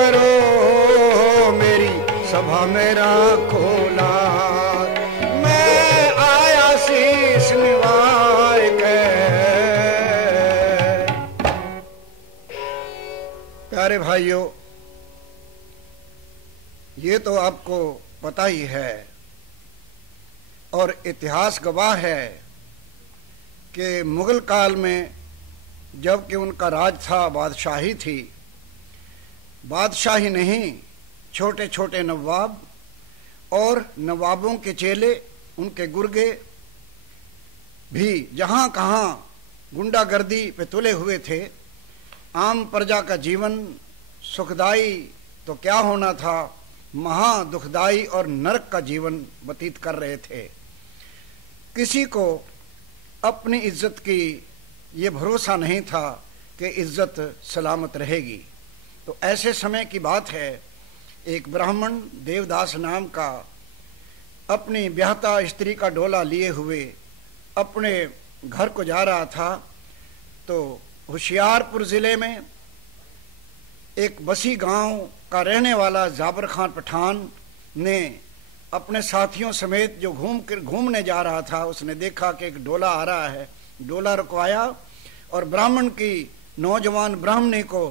करो मेरी सभा मेरा खोला, मैं आया शीश निवाए के। प्यारे भाइयों, ये तो आपको पता ही है और इतिहास गवाह है कि मुगल काल में जबकि उनका राज था, बादशाही थी, बादशाही नहीं, छोटे छोटे नवाब और नवाबों के चेले, उनके गुर्गे भी जहाँ कहाँ गुंडागर्दी पे तुले हुए थे। आम प्रजा का जीवन सुखदाई तो क्या होना था, महा दुखदाई और नरक का जीवन व्यतीत कर रहे थे। किसी को अपनी इज्जत की ये भरोसा नहीं था कि इज्जत सलामत रहेगी। तो ऐसे समय की बात है, एक ब्राह्मण देवदास नाम का अपनी ब्याहता स्त्री का डोला लिए हुए अपने घर को जा रहा था। तो होशियारपुर ज़िले में एक बसी गांव का रहने वाला जाबर खान पठान ने अपने साथियों समेत जो घूमने जा रहा था, उसने देखा कि एक डोला आ रहा है। डोला रुकवाया और ब्राह्मण की नौजवान ब्राह्मणी को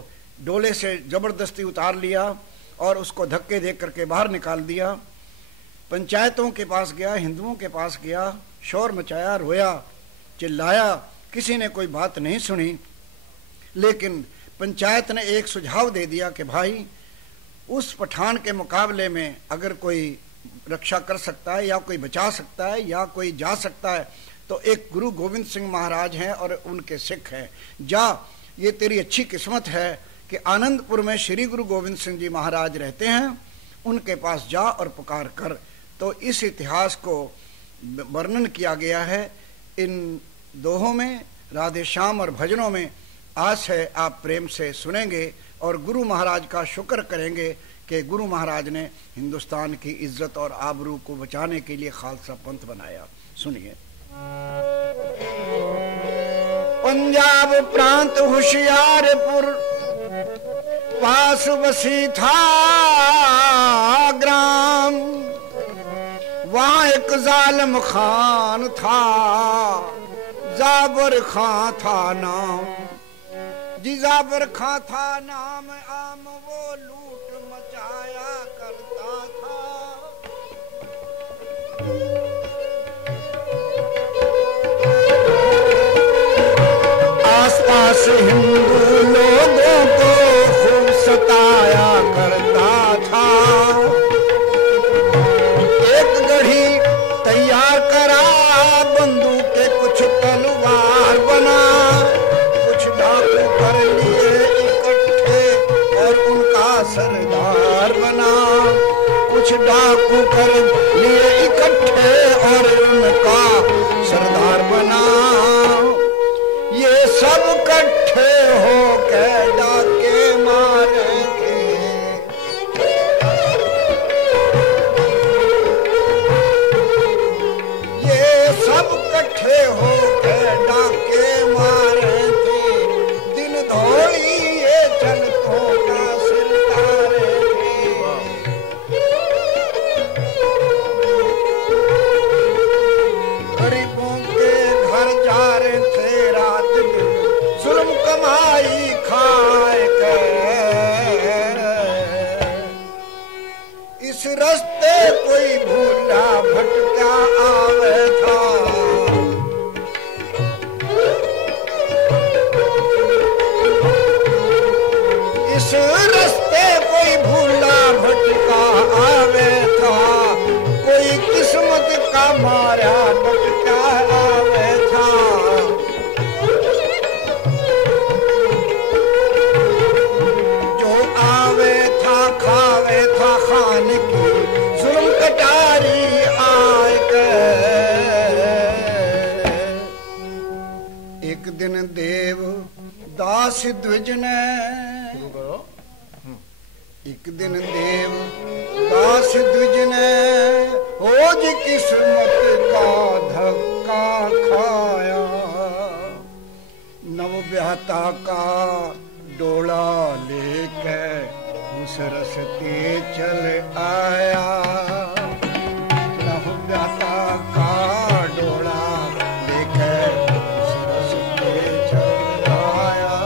डोले से जबरदस्ती उतार लिया और उसको धक्के दे करके बाहर निकाल दिया। पंचायतों के पास गया, हिंदुओं के पास गया, शोर मचाया, रोया, चिल्लाया, किसी ने कोई बात नहीं सुनी। लेकिन पंचायत ने एक सुझाव दे दिया कि भाई, उस पठान के मुकाबले में अगर कोई रक्षा कर सकता है या कोई बचा सकता है या कोई जा सकता है तो एक गुरु गोविंद सिंह महाराज हैं और उनके सिख हैं। जा, ये तेरी अच्छी किस्मत है कि आनंदपुर में श्री गुरु गोविंद सिंह जी महाराज रहते हैं, उनके पास जा और पुकार कर। तो इस इतिहास को वर्णन किया गया है इन दोहों में, राधे श्याम और भजनों में। आस है आप प्रेम से सुनेंगे और गुरु महाराज का शुक्र करेंगे कि गुरु महाराज ने हिंदुस्तान की इज्जत और आबरू को बचाने के लिए खालसा पंथ बनाया। सुनिए। पंजाब प्रांत होशियारपुर पास बसी था ग्राम, वहां एक जालिम खान था, जाबर खां था नाम जी, जाबर खां था नाम। आम वो लूट मचाया करता था। आसपास हिंदू लोगों को खूब सताया करता था। एक गढ़ी तैयार करा, बंदूक के कुछ तलवार बना, कुछ डाकू कर लिए इकट्ठे और उनका सरदार बना, कुछ डाकू कर लिए इकट्ठे और उनका सरदार बना। ये सब इकट्ठे हो के डाके मारेंगे, ये सब इकट्ठे हो के डाके मारे थे। दिन धोड़ी ये जनतों का सिर तारे थे। गरीबों के घर जा रहे थे, रात दिन जुल्म कमाई खाए के। इस रास्ते कोई भूला भटका आवे था। इस रास्ते कोई भूला भटका आवे था, कोई किस्मत का मारा भटका आवे था। जो आवे था खावे था खान की जुल्म कटारी आए के। एक दिन देव दास द्विज ने, एक दिन देव दास द्विज ने खोज किस्मत का धक्का खाया। नव ब्याहता का डोला लेके उस रस्ते चल आया, लहू ब्याता का डोला लेकर उस रस्ते चल आया।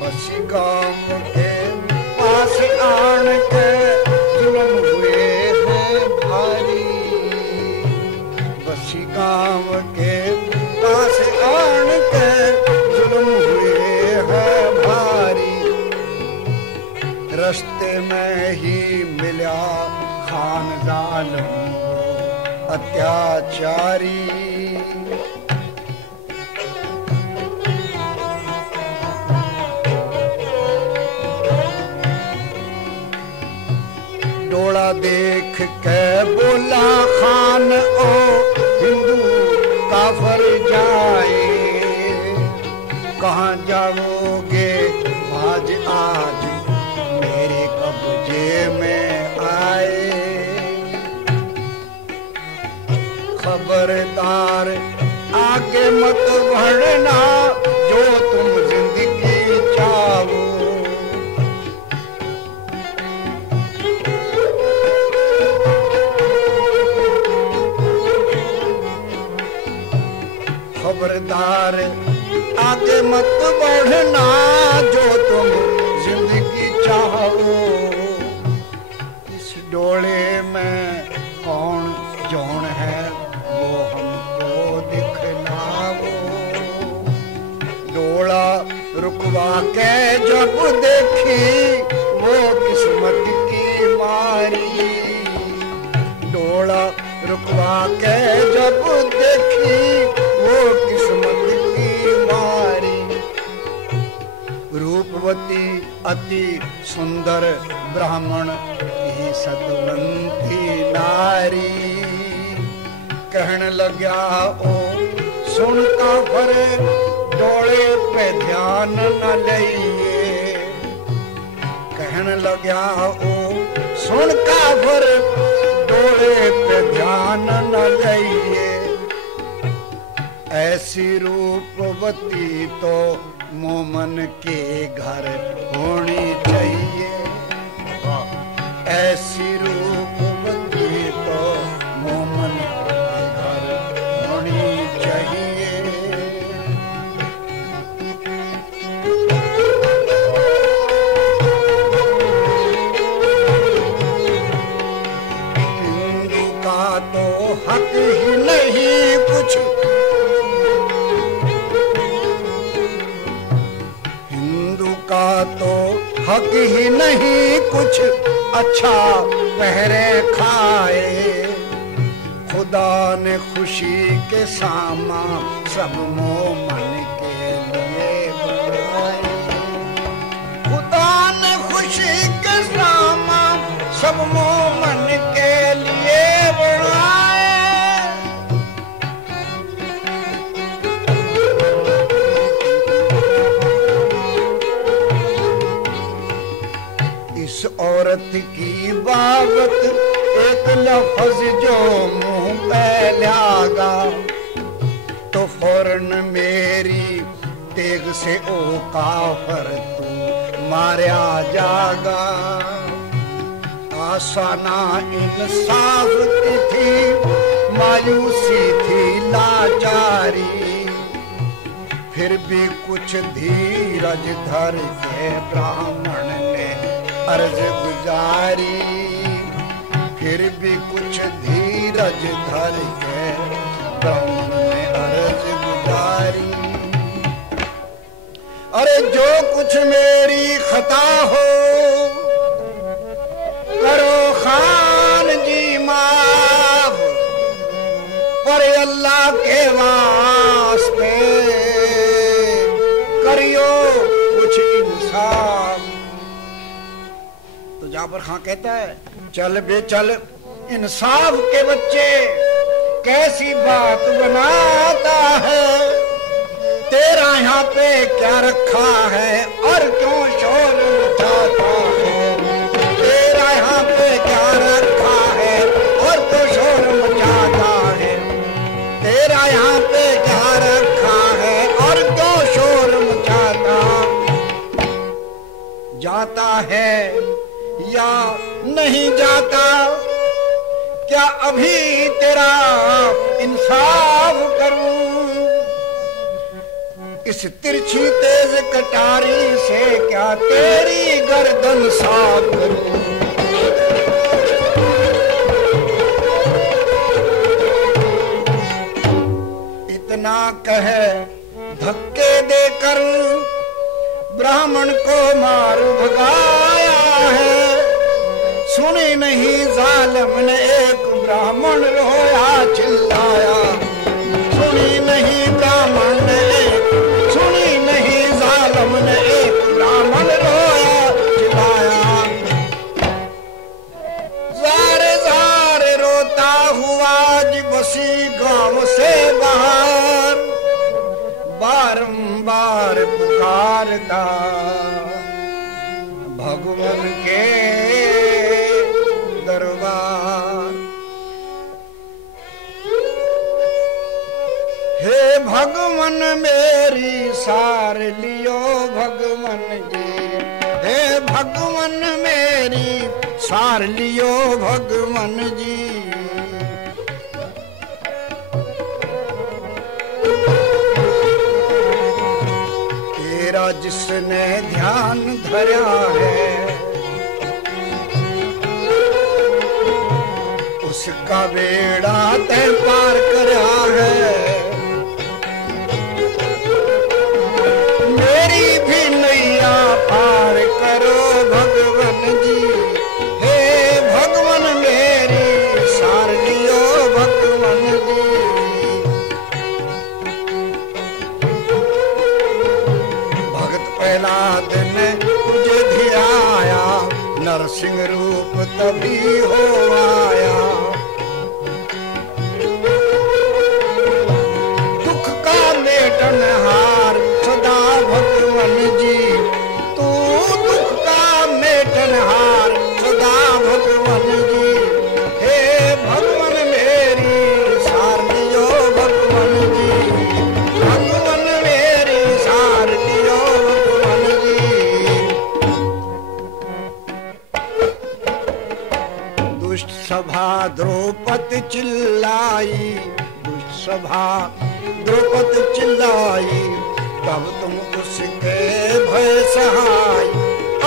बसी गांव के पास आन के जुल्म हुए हैं भारी, बसी गांव के पास आन के जुल्म हुए हैं भारी। रस्ते में ही मिला खान जालिम अत्याचारी, डोला देख के बोला खान ओ हिंदू काफर जाए, कहाँ जाओगे आज आज मेरे कब्जे में आए। खबरदार आगे मत बढ़ना जो तुम जिंदगी चाहो, खबरदार आगे मत बढ़ना जो तुम जिंदगी चाहो। इस डोले में कौन जौन है वो हमको दिखलाओ। डोला रुकवा के जब देखी वो किस्मत की मारी, डोला रुकवा के जब देखी वो किस्मत की मारी। रूपवती अति सुंदर ब्राह्मण ही सतवंती नारी, कहने लग्या ओ सुन काफर डोले पे ध्यान न लइए, कहने लग्या ओ सुन काफर डोले पे ध्यान न लइए। ऐसी रूपवती तो मोमन के घर होनी चाहिए, ऐसी रूपवती तो मोमन के घर होनी चाहिए। हिंदू का तो हक ही नहीं कुछ, का तो हक ही नहीं कुछ अच्छा पहरे खाए। खुदा ने खुशी के सामा सब मोमन के लिए बनाए, खुदा ने खुशी के सामा सब मोमन के लिए बनाए। इस औरत की बाबत एक लफ्ज जो मुंह पे लागा तो फौरन मेरी तेग से ओ काफर तू मारा जागा। आसाना इंसाफ की थी, मायूसी थी लाचारी, फिर भी कुछ धीरज धर के ब्राह्मण ने अर्ज गुजारी, फिर भी कुछ धीरज धर के ब्राह्मण ने अर्ज गुजारी। अरे जो कुछ मेरी खता हो करो खान जी माफ, पर अल्लाह के वास्ते करियो कुछ इंसाफ। तो जाफर खां कहता है चल बे चल इंसाफ के बच्चे, कैसी बात बनाता है, तेरा यहाँ पे क्या रखा है और क्यों शोर मचाता है, तेरा यहाँ पे क्या रखा है और क्यों शोर मचाता है, तेरा यहाँ पे क्या रखा है और क्यों शोर मचाता। जात जाता है या नहीं जाता, क्या अभी तेरा इंसाफ करूं, इस तिरछी तेज कटारी से क्या तेरी गर्दन साफ करूं। इतना कह धक्के देकर ब्राह्मण को मार भगाया है, सुनी नहीं जालिम ने एक ब्राह्मण रोया चिल्लाया, सुनी नहीं ब्राह्मण ने एक, सुनी नहीं जालिम ने एक ब्राह्मण रोया चिल्लाया। ज़ारे ज़ारे रोता हुआ जी बसी गांव से बाहर, बारंबार पुकारता भगवान के दरबार। हे भगवान मेरी सार लियो भगवान जी, हे भगवान मेरी सार लियो भगवान जी। तेरा जिसने ध्यान धरा है उसका बेड़ा तय पार करा है, मेरी भी नैया पार करो भगवान जी, हे भगवान मेरी सार लियो भगवान जी। भगत पहला दिन तुझे धियाया, नरसिंह रूप तभी हो आया, दुख का मेटनहार सदा भगवान जी, तू दुख का मेटनहार सदा भगवान जी, हे भगवान मेरी सार लियो भगवान जी, भगवान मेरी सार लियो भगवान जी। दुष्ट सभा द्रौपदी चिल्लाई, दुष्ट सभा द्रौपदी चिल्लाई, तब तुम उसके भय सहाय,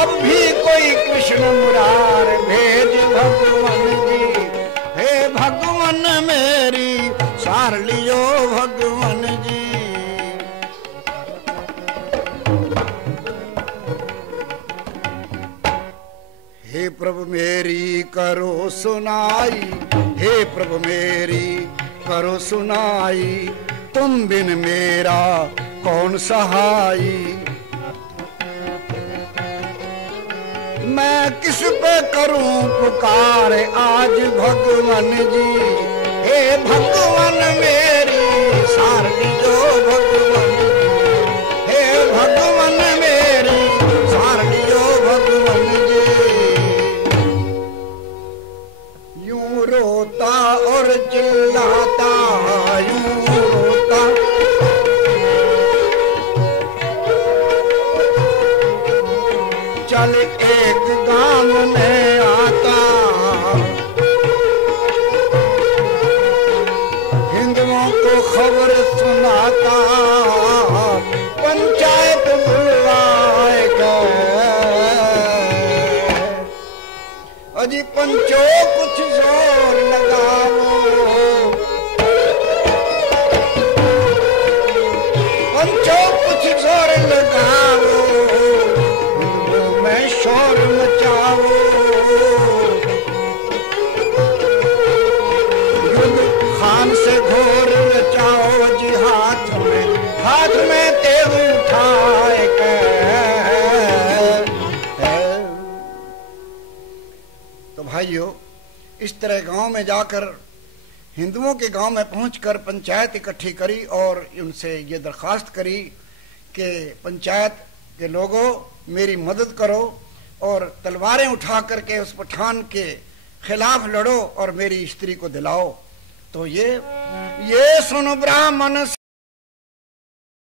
अब भी कोई कृष्ण मुरार भेज भगवान जी, हे भगवान मेरी सार लियो भगवान जी। हे प्रभु मेरी करो सुनाई, हे प्रभु मेरी करो सुनाई, तुम बिन मेरा कौन सहाई, मैं किस पे करूं पुकार आज भगवान जी, हे भगवान मेरी सार लियो भगवान जी, हे भगवान मेरी सार लियो भगवान जी। यूं रोता और चिल्लाता, यूं रोता चल एक गांव में आता, हिंदुओं को खबर सुनाता, पंचायत बुलवाए अजी पंचो कुछ जोर लगाओ, पंचो कुछ जोर लगाओ, मैं शोर मचाओ, युद्ध खान से घोर रचाओ जी, हाथ में तेग उठाए के। तो भाइयों, इस तरह गांव में जाकर हिंदुओं के गांव में पहुंचकर पंचायत इकट्ठी करी और उनसे ये दरख्वास्त करी कि पंचायत के लोगों मेरी मदद करो और तलवारें उठा करके उस पठान के खिलाफ लड़ो और मेरी स्त्री को दिलाओ। तो ये सुनो ब्राह्मण